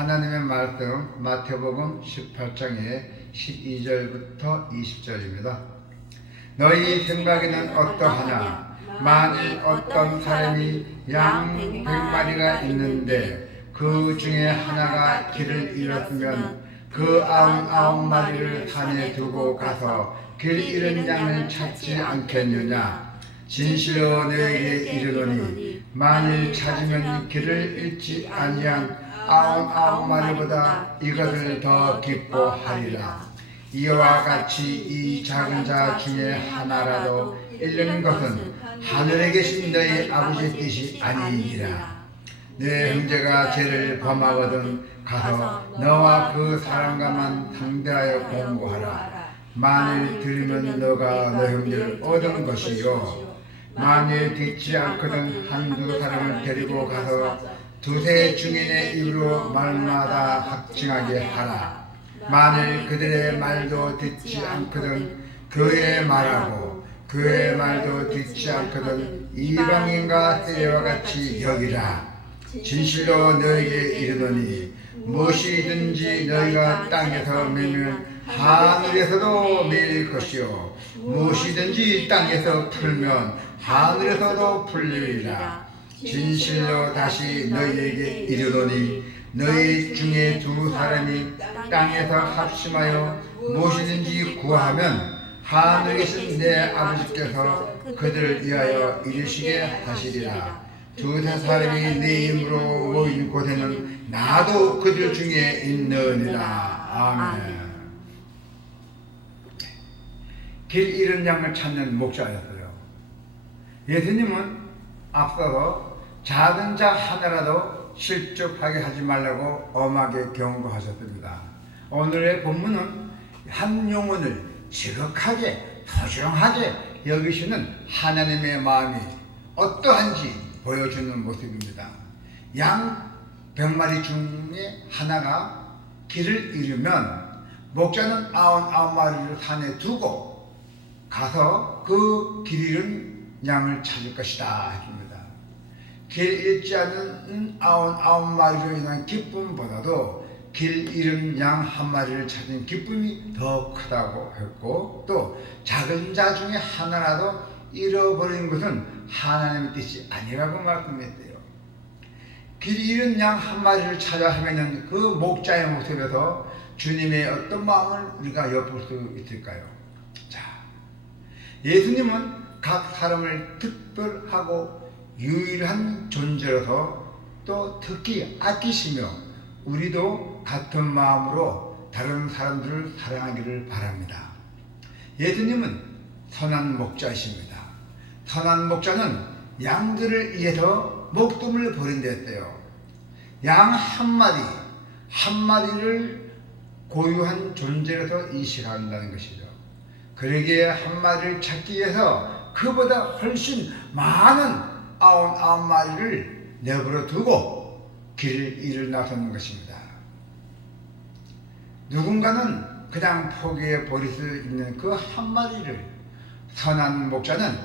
하나님의 말씀 마태복음 18장의 12절부터 20절입니다. 너희 생각에는 어떠하냐? 만일 어떤 사람이 양 100마리가 있는데 그 중에 하나가 길을 잃었으면 그 99마리를 산에 두고 가서 길 잃은 양을 찾지 않겠느냐? 진실로 너희에게 이르노니 만일 찾으면 길을 잃지 아니한 99마리보다 이것을 더 기뻐하리라. 이와 같이 이 작은 자 중에 하나라도 잃는 것은 하늘에 계신 너희 아버지의 뜻이 아니니라. 내 형제가 죄를 범하거든 가서 너와 그 사람과만 상대하여 공부하라. 만일 들으면 너가 너 형제를 얻은 것이요 만일 듣지 않거든 한두 사람을 데리고 가서 두세 증인의 입으로 말마다 확증하게 하라. 만일 그들의 말도 듣지 않거든 교회의 말하고 교회의 말도 듣지 않거든 이방인과 세례와 같이 여기라. 진실로 너희에게 이르노니 무엇이든지 너희가 땅에서 매면 하늘에서도 매일 것이요 무엇이든지 땅에서 풀면 하늘에서도 풀리리라. 진실로 다시 너희에게 이르노니 너희 중에 두 사람이 땅에서 합심하여 무엇이든지 구하면 하늘에 계신 내 아버지께서 그들을 위하여 이루시게 하시리라. 두세 사람이 내 이름으로 모인 곳에는 나도 그들 중에 있느니라. 아멘. 길 잃은 양을 찾는 목자였어요. 예수님은 앞서서 작은 자 하나라도 실족하게 하지 말라고 엄하게 경고하셨습니다. 오늘의 본문은 한 영혼을 지극하게 소중하게 여기시는 하나님의 마음이 어떠한지 보여주는 모습입니다. 양 100마리 중에 하나가 길을 잃으면 목자는 99마리를 산에 두고 가서 그 길 잃은 양을 찾을 것이다 했습니다. 길 잃지 않는 99마리로 인한 기쁨보다도 길 잃은 양 한 마리를 찾은 기쁨이 더 크다고 했고, 또 작은 자 중에 하나라도 잃어버린 것은 하나님의 뜻이 아니라고 말씀했어요. 길 잃은 양 한 마리를 찾아 헤매는 그 목자의 모습에서 주님의 어떤 마음을 우리가 엿볼 수 있을까요? 자, 예수님은 각 사람을 특별하고 유일한 존재로서 또 특히 아끼시며 우리도 같은 마음으로 다른 사람들을 사랑하기를 바랍니다. 예수님은 선한 목자이십니다. 선한 목자는 양들을 위해서 목숨을 버린다 했어요. 양 한 마리를 고유한 존재로서 인식한다는 것이죠. 그러기에 한 마리를 찾기 위해서 그보다 훨씬 많은 99마리를 내버려 두고 길을 잃을 나서는 것입니다. 누군가는 그냥 포기해 버릴 수 있는 그 한 마리를 선한 목자는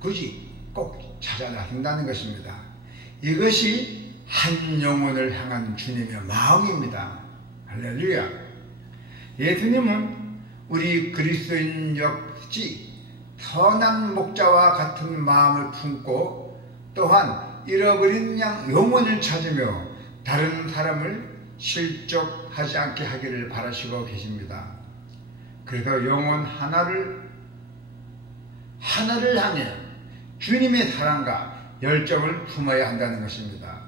굳이 꼭 찾아 나선다는 것입니다. 이것이 한 영혼을 향한 주님의 마음입니다. 할렐루야. 예수님은 우리 그리스도인 역시 선한 목자와 같은 마음을 품고 또한 잃어버린 양 영혼을 찾으며 다른 사람을 실족하지 않게 하기를 바라시고 계십니다. 그래서 영혼 하나를 향해 주님의 사랑과 열정을 품어야 한다는 것입니다.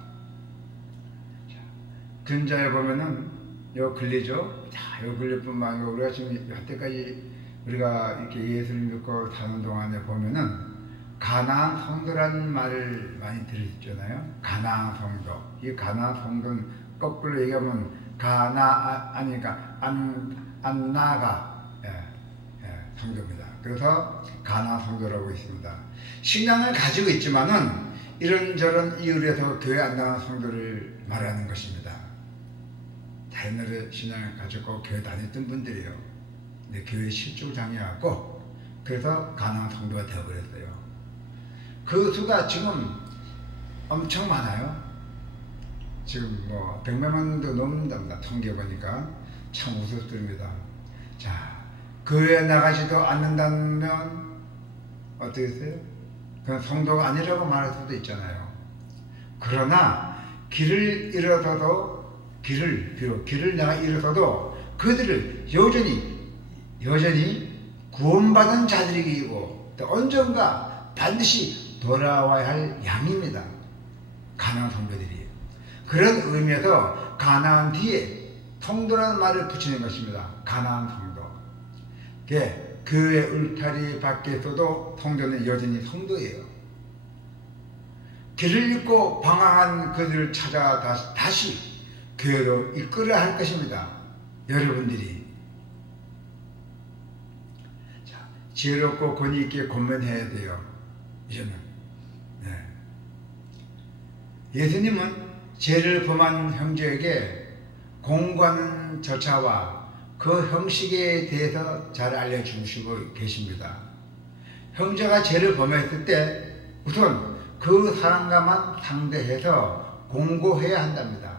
근자에 보면은 요 근리죠. 자, 요 근리뿐만 아니고 우리가 지금 여태까지 우리가 이렇게 예수를 믿고 사는 동안에 보면은 가나안 성도라는 말을 많이 들으셨잖아요. 가나안 성도. 이 가나안 성도는 거꾸로 얘기하면 아니까 안나가 성도입니다. 그래서 가나안 성도라고 있습니다. 신앙을 가지고 있지만은 이런저런 이유로 해서 교회 안 나간 성도를 말하는 것입니다. 다른 나라의 신앙을 가지고 교회 다녔던 분들이에요. 근데 교회 실족을 당해갖고 그래서 가나안 성도가 되어버렸어요. 그 수가 지금 엄청 많아요. 지금 뭐 100만 명도 넘는답니다. 통계 보니까 참 우스꽝입니다. 자, 교회 나가지도 않는다면 어떻게 했어요? 그건 성도가 아니라고 말할 수도 있잖아요. 그러나 길을 잃어서도 비록 길을 내가 잃어서도 그들을 여전히 구원받은 자들이고 또 언젠가 반드시 돌아와야 할 양입니다. 가나안 성도들이. 그런 의미에서 가나안 뒤에 성도라는 말을 붙이는 것입니다. 가나안 성도. 교회 울타리 밖에서도 성도는 여전히 성도예요. 길을 잃고 방황한 그들을 찾아 다시 교회로 이끌어야 할 것입니다. 여러분들이. 자, 지혜롭고 권위 있게 권면해야 돼요. 이제는. 네. 예수님은 죄를 범한 형제에게 공고하는 절차와 그 형식에 대해서 잘 알려주시고 계십니다. 형제가 죄를 범했을 때 우선 그 사람과만 상대해서 공고해야 한답니다.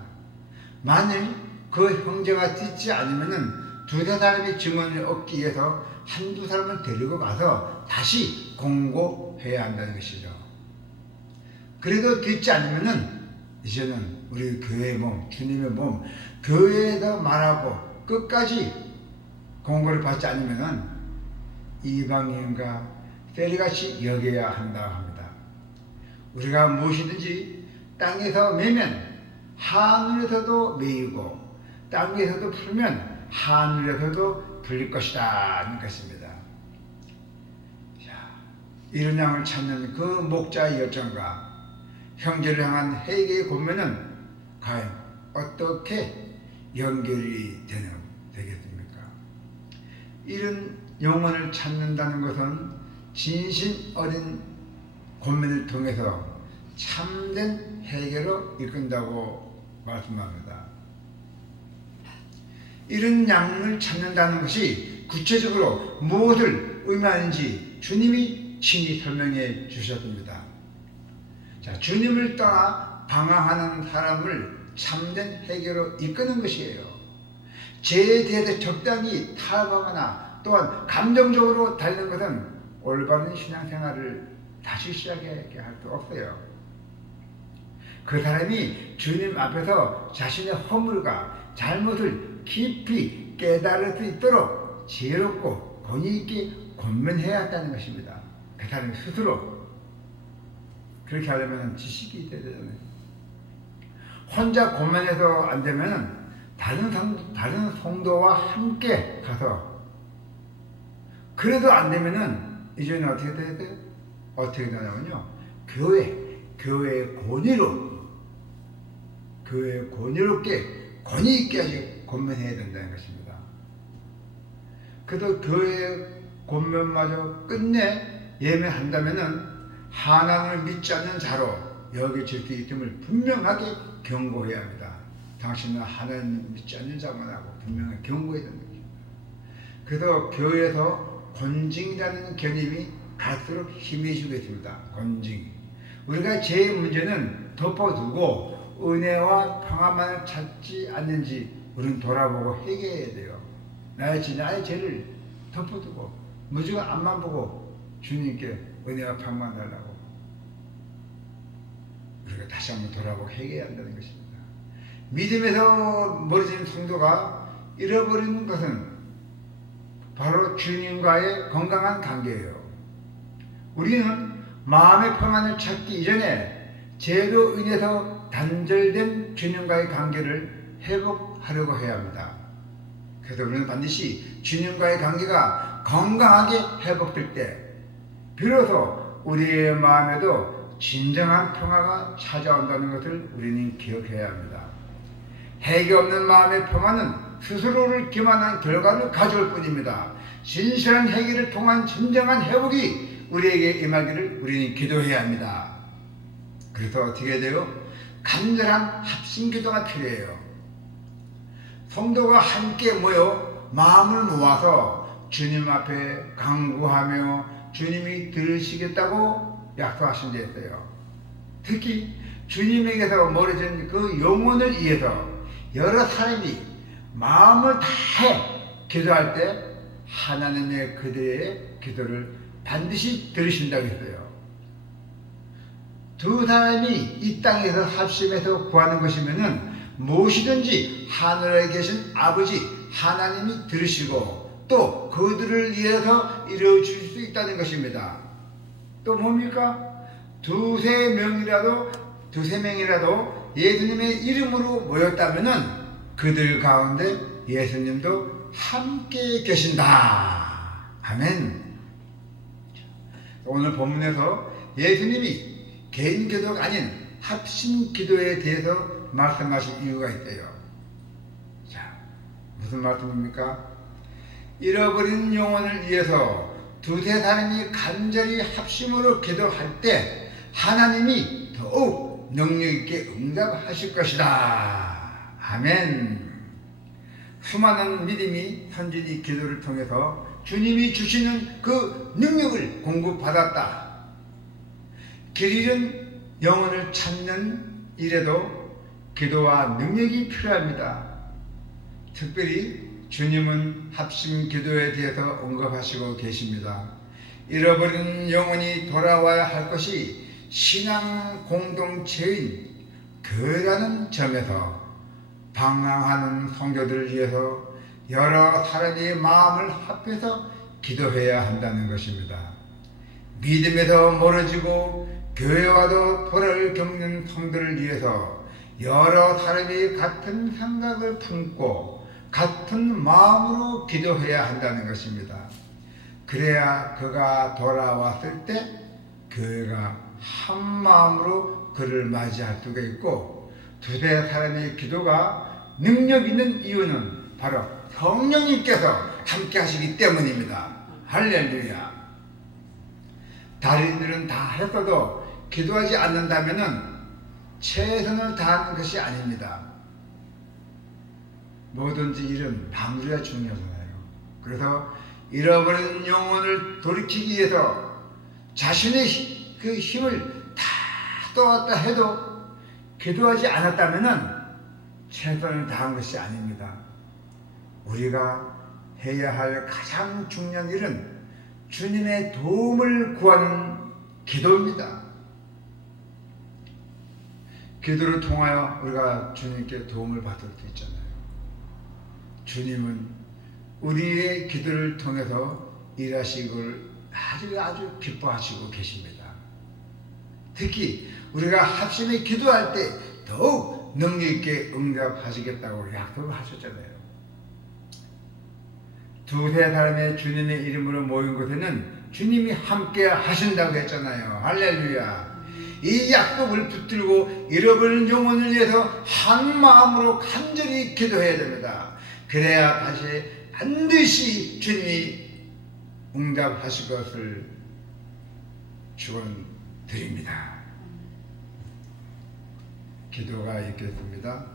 만일 그 형제가 듣지 않으면은 두세 사람의 증언을 얻기 위해서 한두 사람을 데리고 가서 다시 공고해야 한다는 것이죠. 그래도 듣지 않으면은 이제는 우리 교회의 몸, 주님의 몸, 교회에서 말하고 끝까지 공고를 받지 않으면은 이방인과 세리같이 여겨야 한다고 합니다. 우리가 무엇이든지 땅에서 매면 하늘에서도 매이고 땅에서도 풀면 하늘에서도 풀릴 것이다 하는 것입니다. 자, 이런 양을 찾는 그 목자의 열정과 형제를 향한 회개의 권면은 과연 어떻게 연결이 되겠습니까? 이런 영혼을 찾는다는 것은 진심 어린 권면을 통해서 참된 해결로 이끈다고 말씀합니다. 이런 양을 찾는다는 것이 구체적으로 무엇을 의미하는지 주님이 친히 설명해 주셨습니다. 자, 주님을 떠나 방황하는 사람을 참된 해결로 이끄는 것이에요. 죄에 대해서 적당히 타협하거나 또한 감정적으로 달리는 것은 올바른 신앙생활을 다시 시작하게 할 수 없어요. 그 사람이 주님 앞에서 자신의 허물과 잘못을 깊이 깨달을 수 있도록 지혜롭고 권위 있게 권면해야 한다는 것입니다. 그 사람이 스스로. 그렇게 하려면 지식이 있어야 되잖아요. 혼자 권면해서 안 되면 다른 성도와 함께 가서, 그래도 안 되면은 이제는 어떻게 돼야 돼요? 어떻게 되냐면요, 교회의 권위롭게 권위 있게 아주 권면해야 된다는 것입니다. 그래서 교회의 권면마저 끝내 예매한다면은 하나님을 믿지 않는 자로 여겨질 수 있음을 분명하게 경고해야 합니다. 당신은 하나님 믿지 않는 자만 하고 분명하게 경고해야 된다. 그래서 교회에서 권징이라는 개념이 갈수록 힘해지겠습니다. 권징. 우리가 죄의 문제는 덮어두고 은혜와 평화만을 찾지 않는지 우리는 돌아보고 회개해야 돼요. 나의 죄를 덮어두고 무조건 앞만 보고 주님께 은혜와 평화만 달라고 우리가 다시 한번 돌아보고 회개해야 한다는 것입니다. 믿음에서 멀어진 성도가 잃어버리는 것은 바로 주님과의 건강한 관계예요. 우리는 마음의 평안을 찾기 이전에 죄로 인해서 단절된 주님과의 관계를 회복하려고 해야 합니다. 그래서 우리는 반드시 주님과의 관계가 건강하게 회복될 때 비로소 우리의 마음에도 진정한 평화가 찾아온다는 것을 우리는 기억해야 합니다. 해결 없는 마음의 평화는 스스로를 기만한 결과를 가져올 뿐입니다. 진실한 해결을 통한 진정한 회복이 우리에게 임하기를 우리는 기도해야 합니다. 그래서 어떻게 해야 돼요? 간절한 합심기도가 필요해요. 성도가 함께 모여 마음을 모아서 주님 앞에 간구하며 주님이 들으시겠다고 약속하신 데 있어요. 특히 주님에게서 멀어진 그 영혼을 위해서 여러 사람이 마음을 다해 기도할 때 하나님의 그들의 기도를 반드시 들으신다고 했어요. 두 사람이 이 땅에서 합심해서 구하는 것이면은 무엇이든지 하늘에 계신 아버지 하나님이 들으시고 또 그들을 위해서 이루어 주실 수 있다는 것입니다. 또 뭡니까? 두세 명이라도 예수님의 이름으로 모였다면은 그들 가운데 예수님도 함께 계신다. 아멘. 오늘 본문에서 예수님이 개인 기도가 아닌 합심 기도에 대해서 말씀하신 이유가 있대요. 자, 무슨 말씀입니까? 잃어버린 영혼을 위해서 두세 사람이 간절히 합심으로 기도할 때 하나님이 더욱 능력 있게 응답하실 것이다. 아멘. 수많은 믿음이 현진이 기도를 통해서 주님이 주시는 그 능력을 공급받았다. 길 잃은 영혼을 찾는 일에도 기도와 능력이 필요합니다. 특별히 주님은 합심 기도에 대해서 언급하시고 계십니다. 잃어버린 영혼이 돌아와야 할 것이 신앙 공동체인 교회라는 점에서 방황하는 성도들을 위해서 여러 사람의 마음을 합해서 기도해야 한다는 것입니다. 믿음에서 멀어지고 교회와도 돌을 겪는 성도를 위해서 여러 사람이 같은 생각을 품고 같은 마음으로 기도해야 한다는 것입니다. 그래야 그가 돌아왔을 때 교회가 한 마음으로 그를 맞이할 수가 있고 두세 사람의 기도가 능력 있는 이유는 바로 성령님께서 함께 하시기 때문입니다. 할렐루야. 다른들은 다 했어도 기도하지 않는다면 최선을 다하는 것이 아닙니다. 뭐든지 일은 마무리가 중요하잖아요. 그래서 잃어버린 영혼을 돌이키기 위해서 자신의 그 힘을 다 쏟았다 해도 기도하지 않았다면 최선을 다한 것이 아닙니다. 우리가 해야 할 가장 중요한 일은 주님의 도움을 구하는 기도입니다. 기도를 통하여 우리가 주님께 도움을 받을 수 있잖아요. 주님은 우리의 기도를 통해서 일하시기를 아주 기뻐하시고 계십니다. 특히 우리가 합심에 기도할 때 더욱 능력 있게 응답하시겠다고 약속을 하셨잖아요. 두세 사람의 주님의 이름으로 모인 곳에는 주님이 함께 하신다고 했잖아요. 할렐루야. 이 약속을 붙들고 잃어버린 영혼을 위해서 한 마음으로 간절히 기도해야 됩니다. 그래야 다시 반드시 주님이 응답하실 것을 축원드립니다. 기도가 있겠습니다.